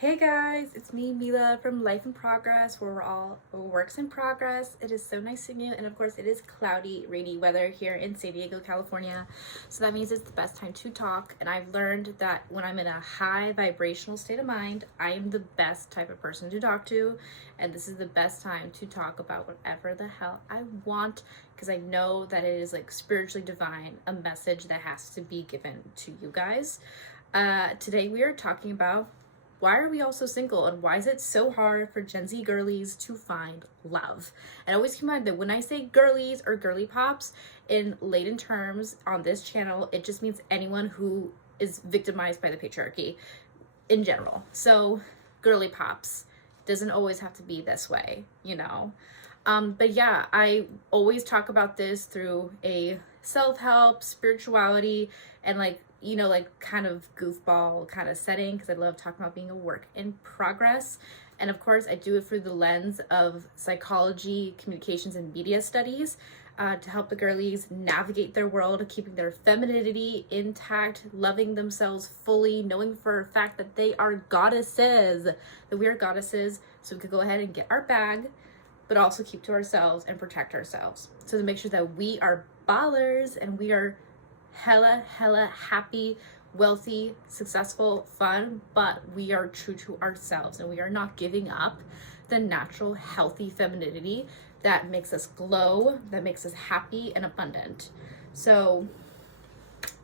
Hey guys, it's me, Mila from Life in Progress, where we're all works in progress. It is so nice seeing you, and of course, it is cloudy, rainy weather here in San Diego, California. So that means it's the best time to talk. And I've learned that when I'm in a high vibrational state of mind, I am the best type of person to talk to, and this is the best time to talk about whatever the hell I want, because I know that it is like spiritually divine, a message that has to be given to you guys. Today we are talking about why are we all so single, and why is it so hard for Gen Z girlies to find love? And always keep in mind that when I say girlies or girly pops in laden terms on this channel, it just means anyone who is victimized by the patriarchy in general. So girly pops doesn't always have to be this way, you know. But yeah, I always talk about this through a self-help, spirituality, and like kind of goofball kind of setting, because I love talking about being a work in progress. And of course, I do it through the lens of psychology, communications, and media studies, to help the girlies navigate their world, keeping their femininity intact, loving themselves fully, knowing for a fact that they are goddesses, that we are goddesses, so we could go ahead and get our bag, but also keep to ourselves and protect ourselves. So to make sure that we are ballers and we are hella happy, wealthy, successful, fun, but we are true to ourselves and we are not giving up the natural healthy femininity that makes us glow, that makes us happy and abundant. So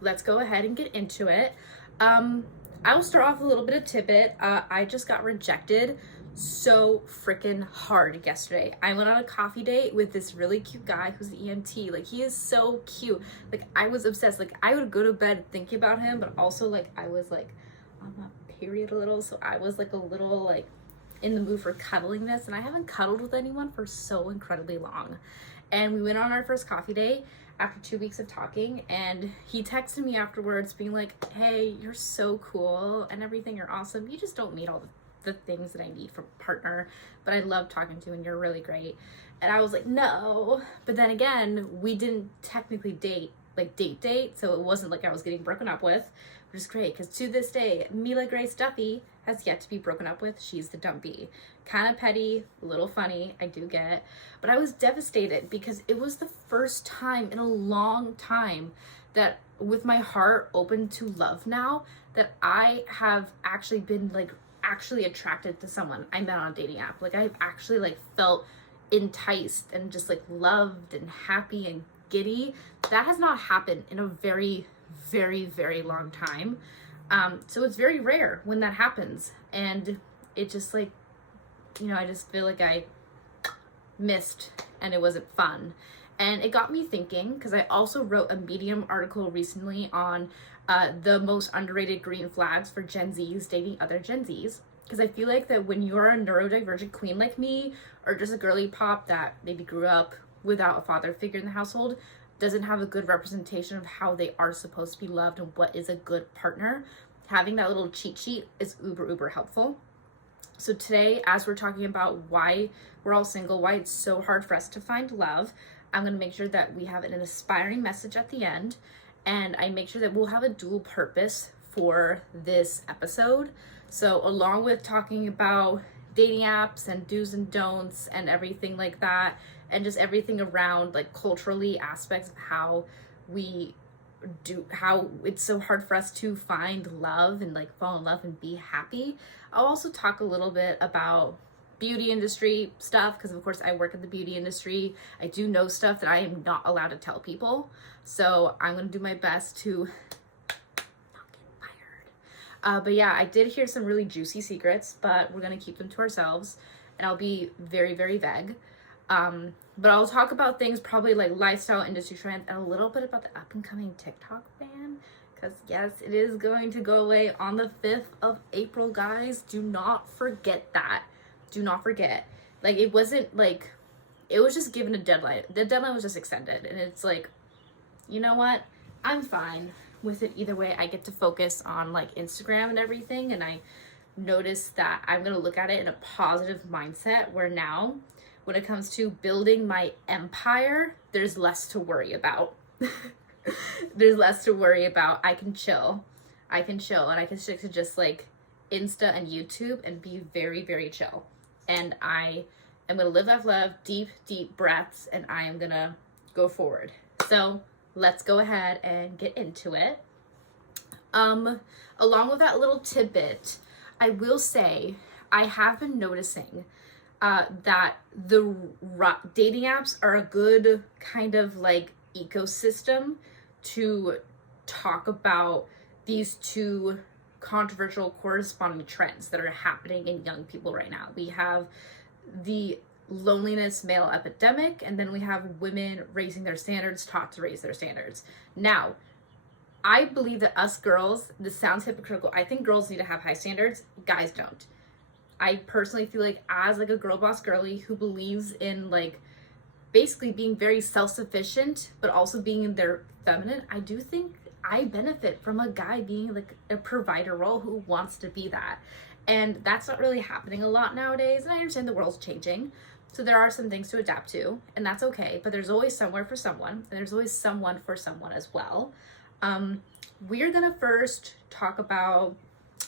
let's go ahead and get into it. I'll start off with a little bit of tidbit. I just got rejected so freaking hard yesterday. I went on a coffee date with this really cute guy who's an EMT. Like, he is so cute. Like, I was obsessed. Like, I would go to bed thinking about him, but also like I was like on my period a little, so I was like a little like in the mood for cuddling this, and I haven't cuddled with anyone for so incredibly long. And we went on our first coffee date after 2 weeks of talking, and he texted me afterwards being like, hey, you're so cool and everything, you're awesome, you just don't meet all the things that I need from a partner, but I love talking to you and you're really great. And I was like, no. But then again, we didn't technically date, like date, so it wasn't like I was getting broken up with, which is great, because to this day, Mila Grace Duffy has yet to be broken up with. She's the dumpy. Kind of petty, a little funny, I do get it. But I was devastated because it was the first time in a long time that, with my heart open to love now, that I have actually been like actually attracted to someone I met on a dating app. Like, I've actually like felt enticed and just like loved and happy and giddy. That has not happened in a very long time. So it's very rare when that happens, and it just like, you know, I just feel like I missed and it wasn't fun. And it got me thinking, because I also wrote a Medium article recently on the most underrated green flags for Gen Zs dating other Gen Zs. Because I feel like that when you're a neurodivergent queen like me, or just a girly pop that maybe grew up without a father figure in the household, doesn't have a good representation of how they are supposed to be loved and what is a good partner, having that little cheat sheet is uber helpful. So today, as we're talking about why we're all single, why it's so hard for us to find love, I'm going to make sure that we have an inspiring message at the end, and I make sure that we'll have a dual purpose for this episode. So along with talking about dating apps and do's and don'ts and everything like that, and just everything around like culturally aspects of how we do, how it's so hard for us to find love and like fall in love and be happy, I'll also talk a little bit about beauty industry stuff, because of course I work in the beauty industry. I do know stuff that I am not allowed to tell people, so I'm going to do my best to not get fired. But yeah, I did hear some really juicy secrets, but we're going to keep them to ourselves, and I'll be very vague. But I'll talk about things probably like lifestyle industry trends and a little bit about the up and coming TikTok ban, because yes, it is going to go away on the 5th of April, guys. Do not forget that. Do not forget. Like, it wasn't like, it was just given a deadline. The deadline was just extended, and it's like, you know what? I'm fine with it either way. I get to focus on like Instagram and everything, and I noticed that I'm going to look at it in a positive mindset, where now when it comes to building my empire, there's less to worry about. There's less to worry about. I can chill, and I can stick to just like Insta and YouTube and be very, very chill. And I am going to live, laugh, love, deep, deep breaths, and I am going to go forward. So let's go ahead and get into it. Along with that little tidbit, I will say I have been noticing that the dating apps are a good kind of like ecosystem to talk about these two controversial corresponding trends that are happening in young people right now. We have the loneliness male epidemic, and then we have women raising their standards, taught to raise their standards. Now, I believe that us girls, this sounds hypocritical, I think girls need to have high standards, guys don't. I personally feel like as like a girl boss girly who believes in like basically being very self-sufficient, but also being in their feminine, I do think I benefit from a guy being like a provider role who wants to be that. And that's not really happening a lot nowadays. And I understand the world's changing. So there are some things to adapt to, and that's okay. But there's always somewhere for someone, and there's always someone for someone as well. We're gonna first talk about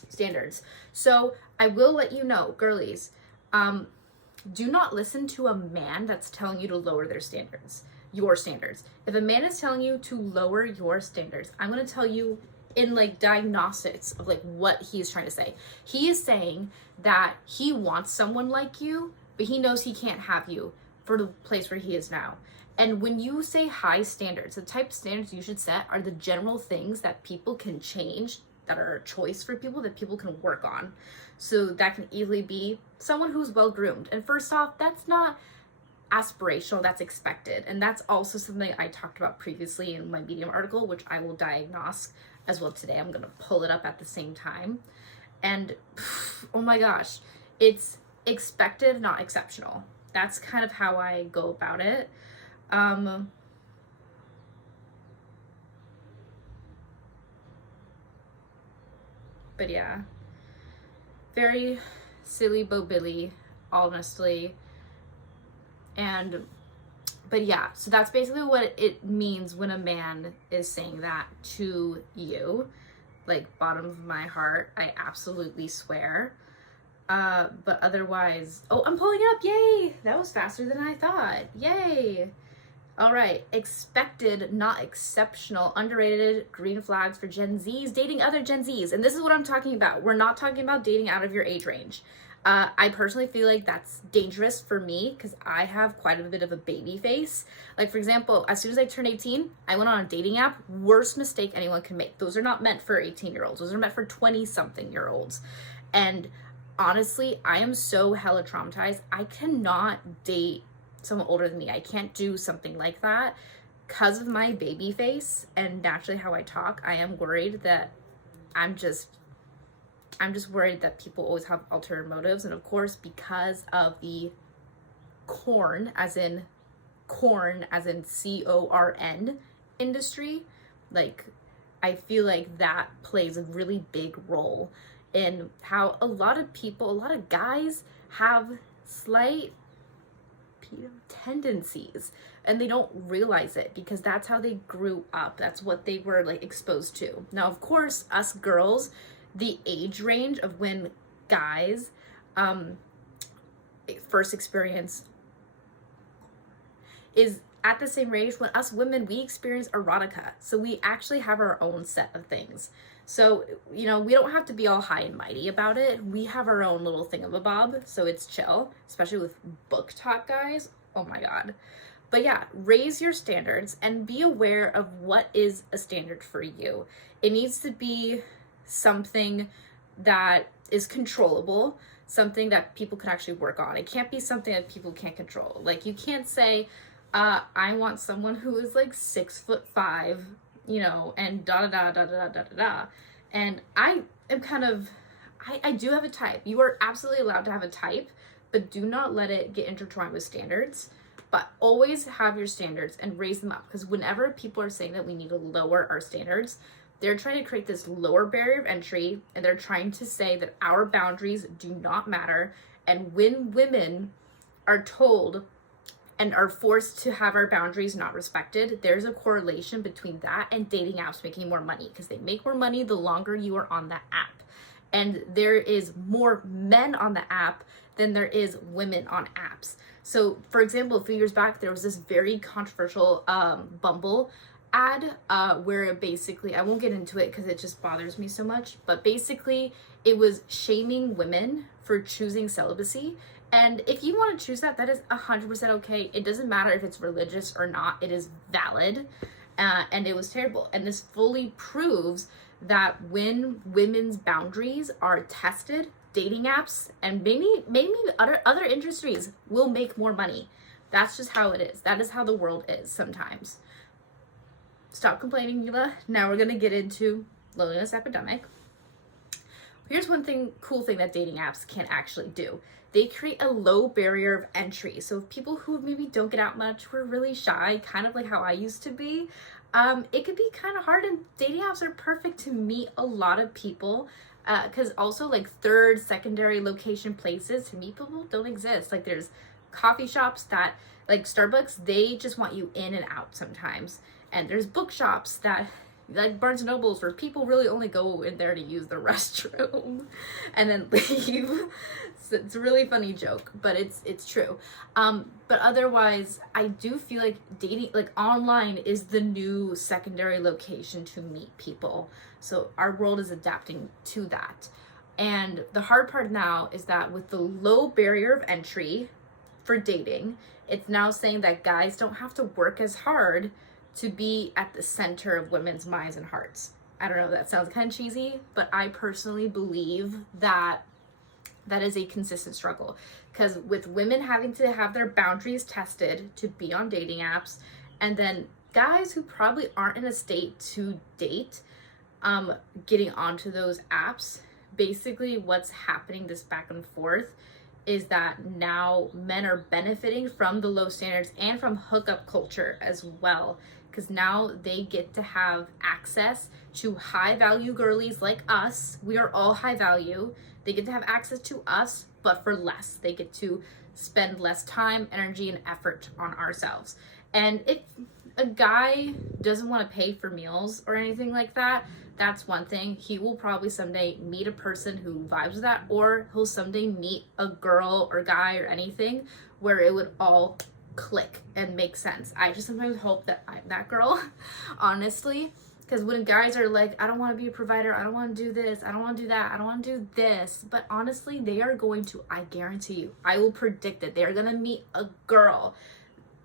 standards. So I will let you know, girlies, do not listen to a man that's telling you to lower their standards, your standards. If a man is telling you to lower your standards, I'm going to tell you in like diagnostics of like what he's trying to say. He is saying that he wants someone like you, but he knows he can't have you for the place where he is now. And when you say high standards, the type of standards you should set are the general things that people can change, that are a choice for people, that people can work on. So that can easily be someone who's well groomed. And first off, that's not aspirational, that's expected. And that's also something I talked about previously in my Medium article, which I will diagnose as well today. I'm gonna pull it up at the same time. And oh my gosh, it's expected, not exceptional. That's kind of how I go about it. But yeah, very silly Bo-Billy, honestly. But yeah, so that's basically what it means when a man is saying that to you. Like, bottom of my heart, I absolutely swear. But otherwise, oh, I'm pulling it up, yay! That was faster than I thought, yay! All right, expected, not exceptional, underrated, green flags for Gen Zs, dating other Gen Zs. And this is what I'm talking about. We're not talking about dating out of your age range. I personally feel like that's dangerous for me because I have quite a bit of a baby face. Like, for example, as soon as I turned 18, I went on a dating app. Worst mistake anyone can make. Those are not meant for 18-year-olds. Those are meant for 20-something-year-olds. And honestly, I am so hella traumatized. I cannot date someone older than me. I can't do something like that because of my baby face and naturally how I talk. I am worried that I'm just worried that people always have ulterior motives. And of course, because of the corn as in CORN industry, like, I feel like that plays a really big role in how a lot of guys have slight pedo tendencies, and they don't realize it because that's how they grew up. That's what they were like exposed to. Now, of course, us girls, the age range of when guys first experience is at the same range when us women, we experience erotica. So we actually have our own set of things. So, you know, we don't have to be all high and mighty about it. We have our own little thingamabob, so it's chill, especially with book talk guys. Oh my God. But yeah, raise your standards and be aware of what is a standard for you. It needs to be something that is controllable, something that people can actually work on. It can't be something that people can't control. Like, you can't say, I want someone who is like 6'5", you know, and da da da da da da da da. And I am kind of, I do have a type. You are absolutely allowed to have a type, but do not let it get intertwined with standards. But always have your standards and raise them up, because whenever people are saying that we need to lower our standards, they're trying to create this lower barrier of entry, and they're trying to say that our boundaries do not matter. And when women are told and are forced to have our boundaries not respected, there's a correlation between that and dating apps making more money, because they make more money the longer you are on that app. and there is more men on the app than there is women on apps. So for example, a few years back, there was this very controversial Bumble ad where basically, I won't get into it because it just bothers me so much, but basically it was shaming women for choosing celibacy. And if you want to choose that, that is 100% okay. It doesn't matter if it's religious or not, it is valid. And it was terrible. And this fully proves that when women's boundaries are tested, dating apps and maybe other industries will make more money. That's just how it is. That is how the world is sometimes. Stop complaining, Mila. Now we're gonna get into loneliness epidemic. Here's one cool thing that dating apps can actually do. They create a low barrier of entry. So people who maybe don't get out much, were really shy, kind of like how I used to be, it could be kind of hard, and dating apps are perfect to meet a lot of people, because also like third, secondary location places to meet people don't exist. Like there's coffee shops that, like Starbucks, they just want you in and out sometimes. And there's bookshops that, like Barnes and Nobles, where people really only go in there to use the restroom and then leave. So it's a really funny joke, but it's true. But otherwise, I do feel like dating, like online, is the new secondary location to meet people. So our world is adapting to that. And the hard part now is that with the low barrier of entry for dating, it's now saying that guys don't have to work as hard to be at the center of women's minds and hearts. I don't know, that sounds kind of cheesy, but I personally believe that that is a consistent struggle. Because with women having to have their boundaries tested to be on dating apps, and then guys who probably aren't in a state to date, getting onto those apps, basically what's happening, this back and forth, is that now men are benefiting from the low standards and from hookup culture as well. Because now they get to have access to high value girlies like us. We are all high value. They get to have access to us, but for less. They get to spend less time, energy, and effort on ourselves. And if a guy doesn't want to pay for meals or anything like that, that's one thing. He will probably someday meet a person who vibes with that, or he'll someday meet a girl or guy or anything where it would all click and make sense. I just sometimes hope that I'm that girl, honestly, because when guys are like, I don't want to be a provider, I don't want to do this, I don't want to do that, I don't want to do this, but honestly, they are going to, I guarantee you, I will predict it, they're going to meet a girl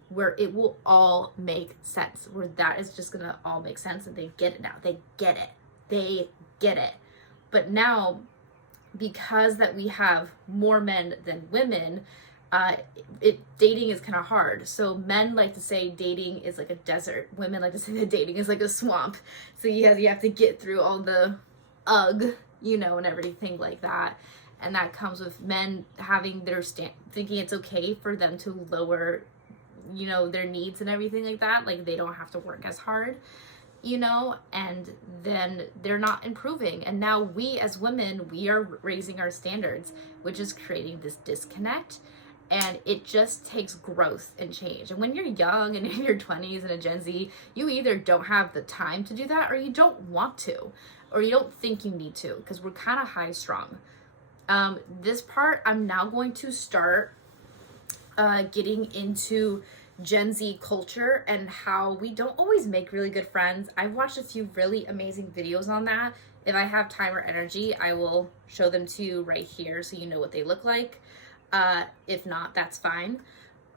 where it will all make sense, where that is just going to all make sense, and they get it now. They get it. But now, because that we have more men than women, dating is kind of hard. So men like to say dating is like a desert. Women like to say that dating is like a swamp. So you have to get through all the ugh, and everything like that. And that comes with men having their thinking it's okay for them to lower, their needs and everything like that. Like they don't have to work as hard, and then they're not improving. And now we as women, we are raising our standards, which is creating this disconnect. And it just takes growth and change. And when you're young and in your 20s and a Gen Z, you either don't have the time to do that, or you don't want to, or you don't think you need to, because we're kind of high strung. This part, I'm now going to start getting into Gen Z culture and how we don't always make really good friends. I've watched a few really amazing videos on that. If I have time or energy, I will show them to you right here so you know what they look like. If not, that's fine.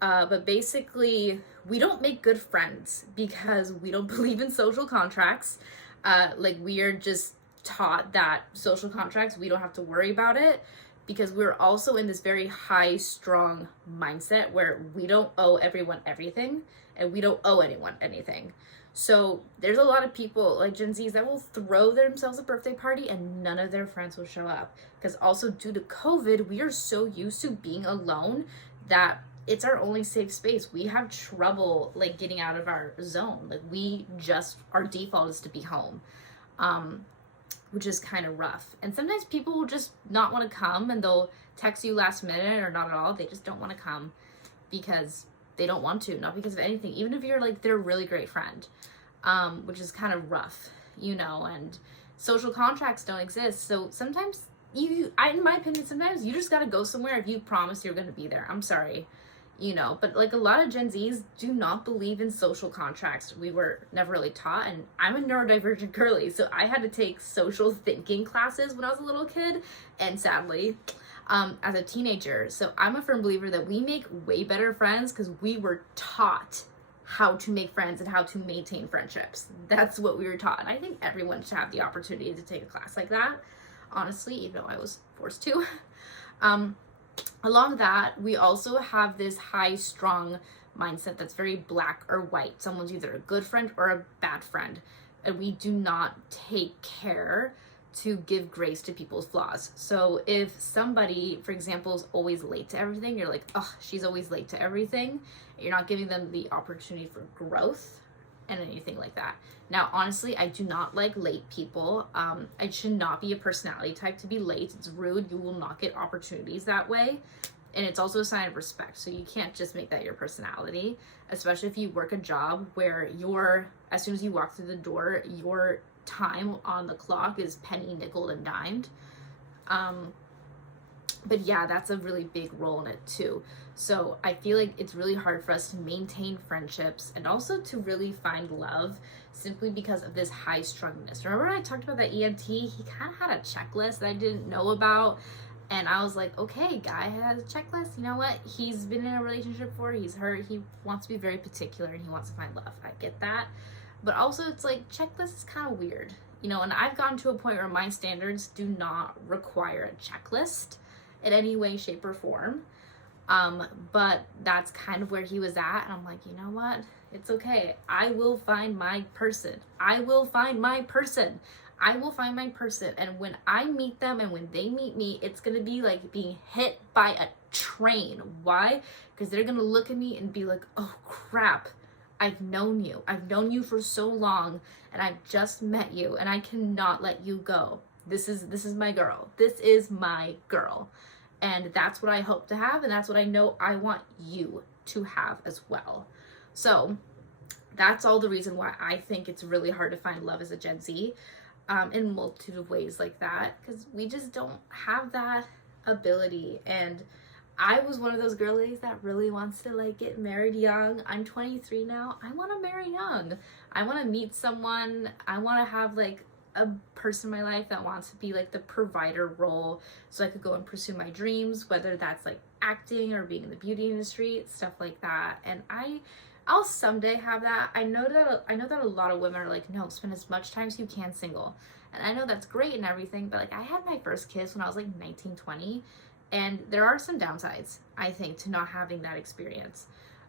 But basically, we don't make good friends because we don't believe in social contracts. Like we are just taught that social contracts, we don't have to worry about it, because we're also in this very high strung mindset where we don't owe everyone everything and we don't owe anyone anything. So there's a lot of people like Gen Zs that will throw themselves a birthday party and none of their friends will show up. Because also due to COVID, we are so used to being alone that it's our only safe space. We have trouble like getting out of our zone. Like our default is to be home, which is kind of rough. And sometimes people will just not want to come and they'll text you last minute or not at all. They just don't want to come because they don't want to, not because of anything, even if you're like their really great friend, which is kind of rough, and social contracts don't exist. So sometimes in my opinion, sometimes you just gotta go somewhere if you promise you're gonna be there. I'm sorry, but like a lot of Gen Zs do not believe in social contracts. We were never really taught, and I'm a neurodivergent girly, so I had to take social thinking classes when I was a little kid, and sadly, as a teenager. So I'm a firm believer that we make way better friends because we were taught how to make friends and how to maintain friendships. That's what we were taught. And I think everyone should have the opportunity to take a class like that, honestly, even though I was forced to. Along that, we also have this high-strung mindset that's very black or white. Someone's either a good friend or a bad friend. And we do not take care to give grace to people's flaws. So if somebody, for example, is always late to everything, you're like, oh, she's always late to everything. You're not giving them the opportunity for growth and anything like that. Now, honestly, I do not like late people. It should not be a personality type to be late. It's rude. You will not get opportunities that way. And it's also a sign of respect. So you can't just make that your personality, especially if you work a job where as soon as you walk through the door, your time on the clock is penny, nickel, and dimed. But yeah, that's a really big role in it too. So I feel like it's really hard for us to maintain friendships and also to really find love simply because of this high strungness. Remember I talked about that ENT? He kind of had a checklist that I didn't know about. And I was like, okay, guy has a checklist. You know what? He's been in a relationship before. He's hurt. He wants to be very particular and he wants to find love. I get that. But also it's like checklist is kind of weird. And I've gotten to a point where my standards do not require a checklist in any way, shape, or form. But that's kind of where he was at. And I'm like, you know what? It's okay. I will find my person. I will find my person. I will find my person. And when I meet them and when they meet me, it's going to be like being hit by a train. Why? Because they're going to look at me and be like, oh crap, I've known you. I've known you for so long and I've just met you and I cannot let you go. This is my girl. This is my girl. And that's what I hope to have. And that's what I know I want you to have as well. So that's all the reason why I think it's really hard to find love as a Gen Z. In multitude of ways like that, because we just don't have that ability. And I was one of those girlies that really wants to like get married young. I'm 23 now. I want to marry young. I want to meet someone. I want to have like a person in my life that wants to be like the provider role so I could go and pursue my dreams, whether that's like acting or being in the beauty industry, stuff like that. And I'll someday have that. I know that a lot of women are like, no, spend as much time as you can single. And I know that's great and everything, but like I had my first kiss when I was like 19, 20, and there are some downsides, I think, to not having that experience.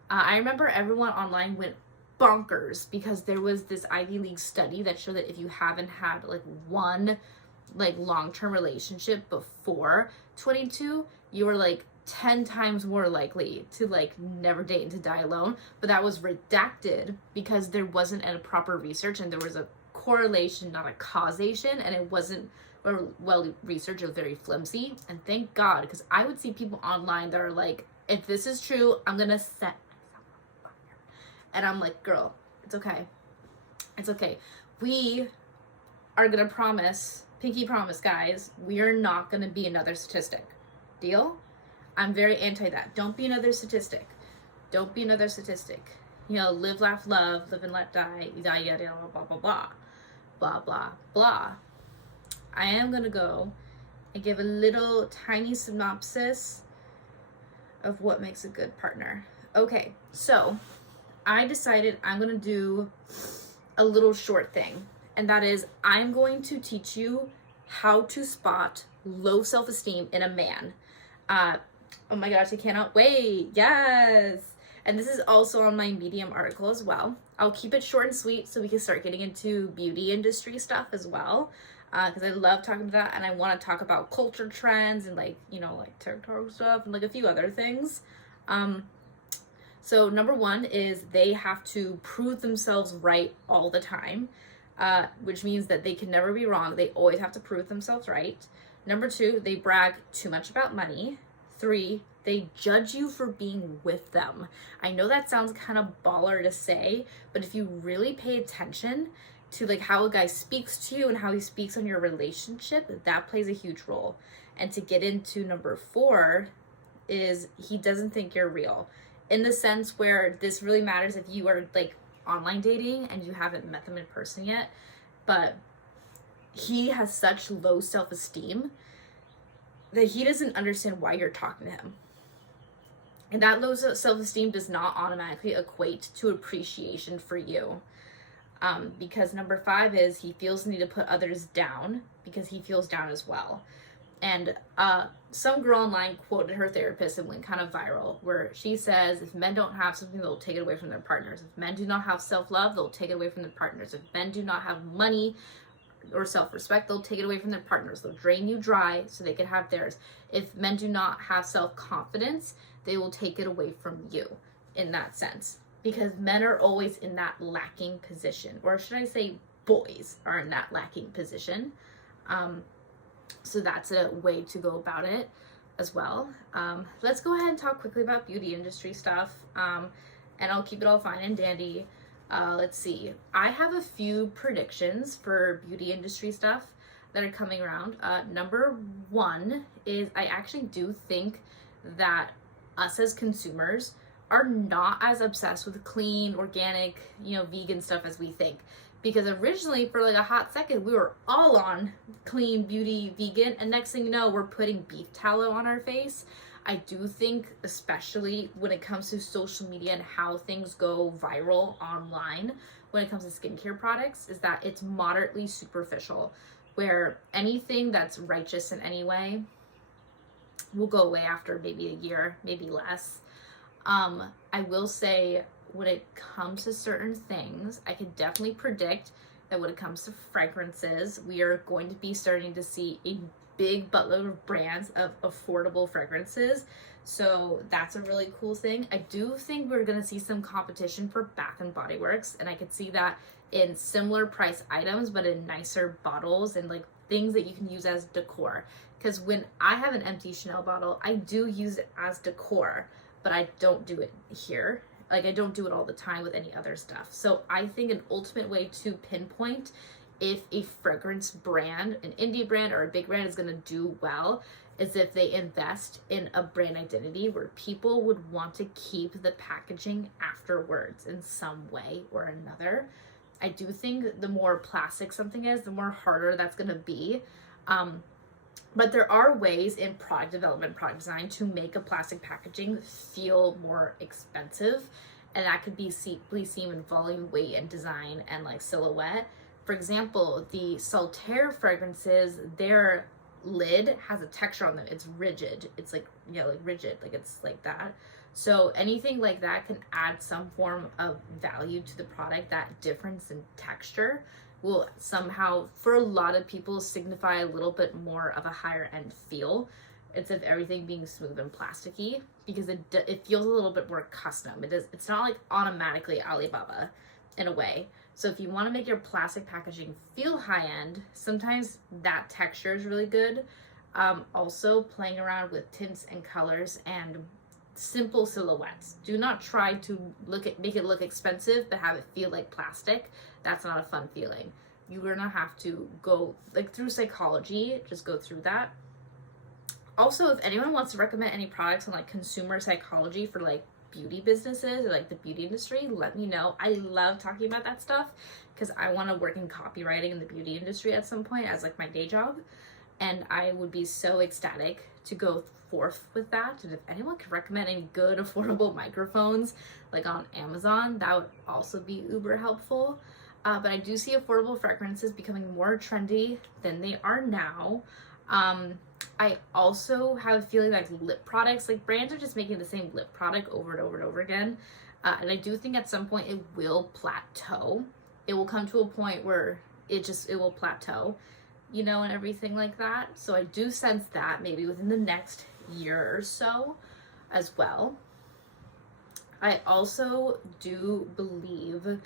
I remember everyone online went bonkers because there was this Ivy League study that showed that if you haven't had like one like long-term relationship before 22, you were like 10 times more likely to like never date and to die alone. But that was redacted because there wasn't a proper research and there was a correlation, not a causation, and it wasn't well researched. It was very flimsy. And thank God, because I would see people online that are like, if this is true, I'm gonna set myself on fire. And I'm like, girl, it's okay. It's okay. We are gonna promise, pinky promise, guys, we are not gonna be another statistic. Deal? I'm very anti that. Don't be another statistic. Don't be another statistic. Live, laugh, love, live and let die, yada, yada, yada, blah, blah, blah, blah, blah, blah. I am going to go and give a little tiny synopsis of what makes a good partner. Okay, so I decided I'm going to do a little short thing, and that is I'm going to teach you how to spot low self-esteem in a man. Oh my gosh, I cannot wait. Yes. And this is also on my Medium article as well. I'll keep it short and sweet so we can start getting into beauty industry stuff as well. Because I love talking about that and I want to talk about culture trends and like TikTok stuff and like a few other things. So number one is they have to prove themselves right all the time, which means that they can never be wrong. They always have to prove themselves right. Number two, they brag too much about money. 3, they judge you for being with them. I know that sounds kind of baller to say, but if you really pay attention, to like how a guy speaks to you and how he speaks on your relationship, that plays a huge role. And to get into number 4 is he doesn't think you're real, in the sense where this really matters if you are like online dating and you haven't met them in person yet, but he has such low self-esteem that he doesn't understand why you're talking to him. And that low self-esteem does not automatically equate to appreciation for you. Because number 5 is he feels the need to put others down because he feels down as well. And some girl online quoted her therapist and went kind of viral, where she says, if men don't have something, they'll take it away from their partners. If men do not have self-love, they'll take it away from their partners. If men do not have money or self-respect, they'll take it away from their partners. They'll drain you dry so they can have theirs. If men do not have self-confidence, they will take it away from you, in that sense. Because men are always in that lacking position, or should I say boys are in that lacking position. So that's a way to go about it as well. Let's go ahead and talk quickly about beauty industry stuff, and I'll keep it all fine and dandy. Let's see. I have a few predictions for beauty industry stuff that are coming around. Number 1 is I actually do think that us as consumers are not as obsessed with clean, organic, vegan stuff as we think. Because originally, for like a hot second, we were all on clean, beauty, vegan, and next thing you know, we're putting beef tallow on our face. I do think, especially when it comes to social media and how things go viral online when it comes to skincare products, is that it's moderately superficial, where anything that's righteous in any way will go away after maybe a year, maybe less. I will say, when it comes to certain things, I can definitely predict that when it comes to fragrances, we are going to be starting to see a big buttload of brands of affordable fragrances. So that's a really cool thing. I do think we're going to see some competition for Bath and Body Works, and I could see that in similar price items, but in nicer bottles and like things that you can use as decor. Because when I have an empty Chanel bottle, I do use it as decor, but I don't do it here. Like, I don't do it all the time with any other stuff. So I think an ultimate way to pinpoint if a fragrance brand, an indie brand or a big brand, is going to do well is if they invest in a brand identity where people would want to keep the packaging afterwards in some way or another. I do think the more plastic something is, the more harder that's going to be. But there are ways in product development, product design, to make a plastic packaging feel more expensive. And that could be simply seen in volume, weight, and design, and like silhouette. For example, the Saltaire fragrances, their lid has a texture on them. It's rigid. It's like, like rigid, like it's like that. So anything like that can add some form of value to the product. That difference in texture will somehow, for a lot of people, signify a little bit more of a higher end feel instead of everything being smooth and plasticky, because it feels a little bit more custom. It's not like automatically Alibaba in a way. So if you want to make your plastic packaging feel high end, sometimes that texture is really good. Also playing around with tints and colors and simple silhouettes. Do not try to make it look expensive but have it feel like plastic. That's not a fun feeling. You're gonna have to go like through psychology, just go through that. Also, if anyone wants to recommend any products on like consumer psychology for like beauty businesses or like the beauty industry, let me know. I love talking about that stuff because I want to work in copywriting in the beauty industry at some point as like my day job, and I would be so ecstatic to go forth with that. And if anyone could recommend any good affordable microphones like on Amazon, that would also be uber helpful. But I do see affordable fragrances becoming more trendy than they are now. I also have a feeling like lip products, like brands are just making the same lip product over and over and over again. And I do think at some point it will plateau. It will come to a point where it will plateau, and everything like that. So I do sense that maybe within the next year or so as well. I also do believe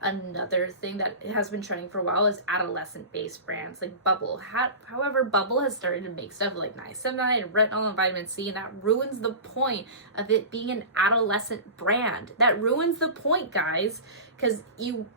Another thing that has been trending for a while is adolescent-based brands like Bubble. However, Bubble has started to make stuff like niacinamide and retinol and vitamin C, and that ruins the point of it being an adolescent brand. That ruins the point, guys, because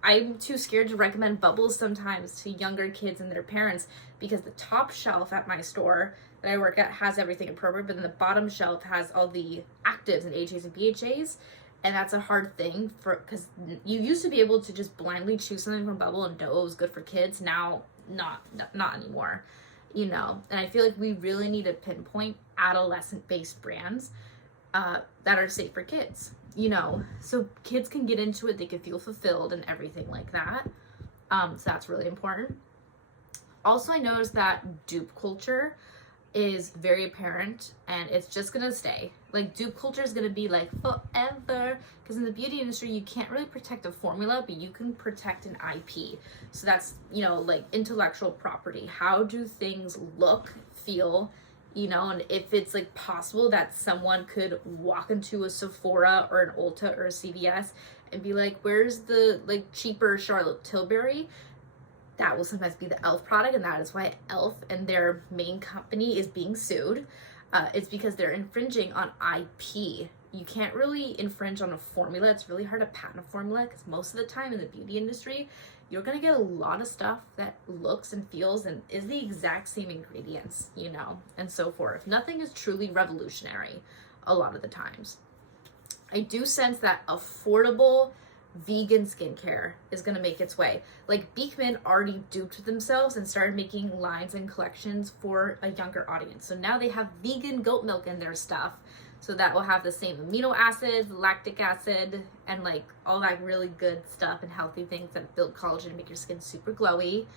I'm too scared to recommend Bubbles sometimes to younger kids and their parents, because the top shelf at my store that I work at has everything appropriate, but then the bottom shelf has all the actives and AHAs and BHAs. And that's a hard thing because you used to be able to just blindly choose something from Bubble and know it was good for kids. Now, not anymore, you know. And I feel like we really need to pinpoint adolescent-based brands that are safe for kids, you know, so kids can get into it, they can feel fulfilled and everything like that. So that's really important. Also, I noticed that dupe culture is very apparent, and it's just gonna stay. Like, dupe culture is gonna be like forever, because in the beauty industry you can't really protect a formula, but you can protect an IP. So that's, you know, like intellectual property. How do things look, feel, you know, and if it's like possible that someone could walk into a Sephora or an Ulta or a CVS and be like, where's the like cheaper Charlotte Tilbury? That will sometimes be the e.l.f. product, and that is why e.l.f. and their main company is being sued. It's because they're infringing on IP. You can't really infringe on a formula. It's really hard to patent a formula, because most of the time in the beauty industry, you're gonna get a lot of stuff that looks and feels and is the exact same ingredients, you know, and so forth. Nothing is truly revolutionary a lot of the times. I do sense that affordable vegan skincare is going to make its way. Like, Beekman already duped themselves and started making lines and collections for a younger audience. So now they have vegan goat milk in their stuff. So that will have the same amino acids, lactic acid, and like all that really good stuff and healthy things that build collagen and make your skin super glowy.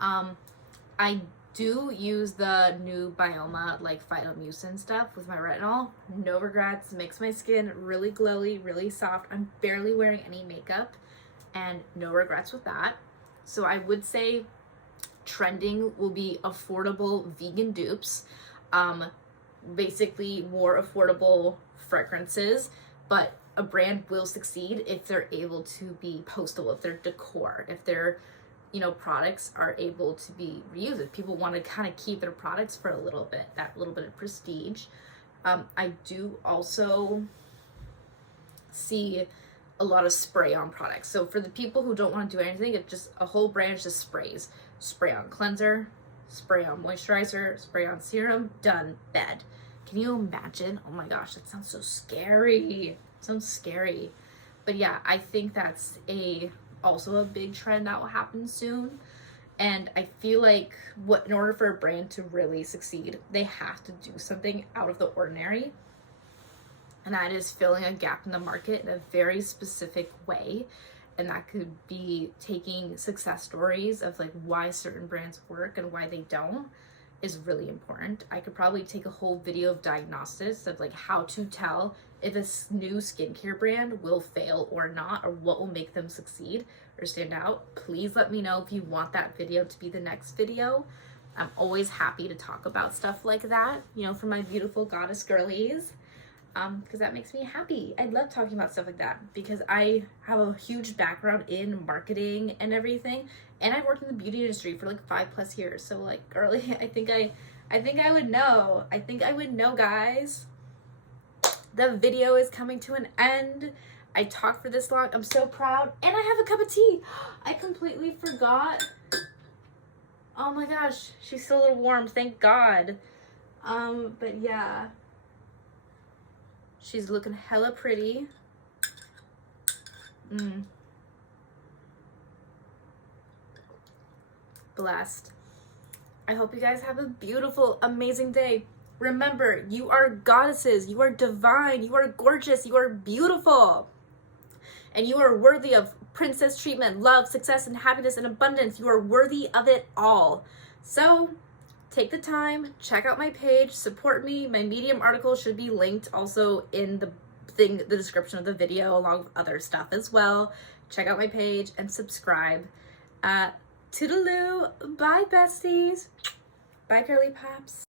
I do use the new Bioma like phytomucin stuff with my retinol. No regrets. Makes my skin really glowy, really soft. I'm barely wearing any makeup, and no regrets with that. So I would say trending will be affordable vegan dupes, basically more affordable fragrances, but a brand will succeed if they're able to be postable, if they're decor, if they're, you know, products are able to be reused, if people want to kind of keep their products for a little bit, that little bit of prestige. I do also see a lot of spray on products. So for the people who don't want to do anything, it's just a whole brand just sprays. Spray on cleanser, spray on moisturizer, spray on serum, done, bed. Can you imagine? Oh my gosh, that sounds so scary. It sounds scary. But yeah, I think that's also a big trend that will happen soon. And I feel like in order for a brand to really succeed, they have to do something out of the ordinary. And that is filling a gap in the market in a very specific way. And that could be taking success stories of like why certain brands work and why they don't is really important. I could probably take a whole video of diagnostics of like how to tell if a new skincare brand will fail or not, or what will make them succeed or stand out. Please let me know if you want that video to be the next video. I'm always happy to talk about stuff like that, you know, for my beautiful goddess girlies, because that makes me happy. I love talking about stuff like that because I have a huge background in marketing and everything, and I've worked in the beauty industry for like 5+ years. So like, girly, I think I would know. I think I would know, guys. The video is coming to an end. I talked for this long. I'm so proud. And I have a cup of tea. I completely forgot. Oh my gosh. She's still a little warm. Thank God. But yeah. She's looking hella pretty. Blessed. I hope you guys have a beautiful, amazing day. Remember, you are goddesses, you are divine, you are gorgeous, you are beautiful. And you are worthy of princess treatment, love, success, and happiness and abundance. You are worthy of it all. So take the time, check out my page, support me. My Medium article should be linked also in the description of the video, along with other stuff as well. Check out my page and subscribe. Toodaloo. Bye, besties. Bye, girly pops.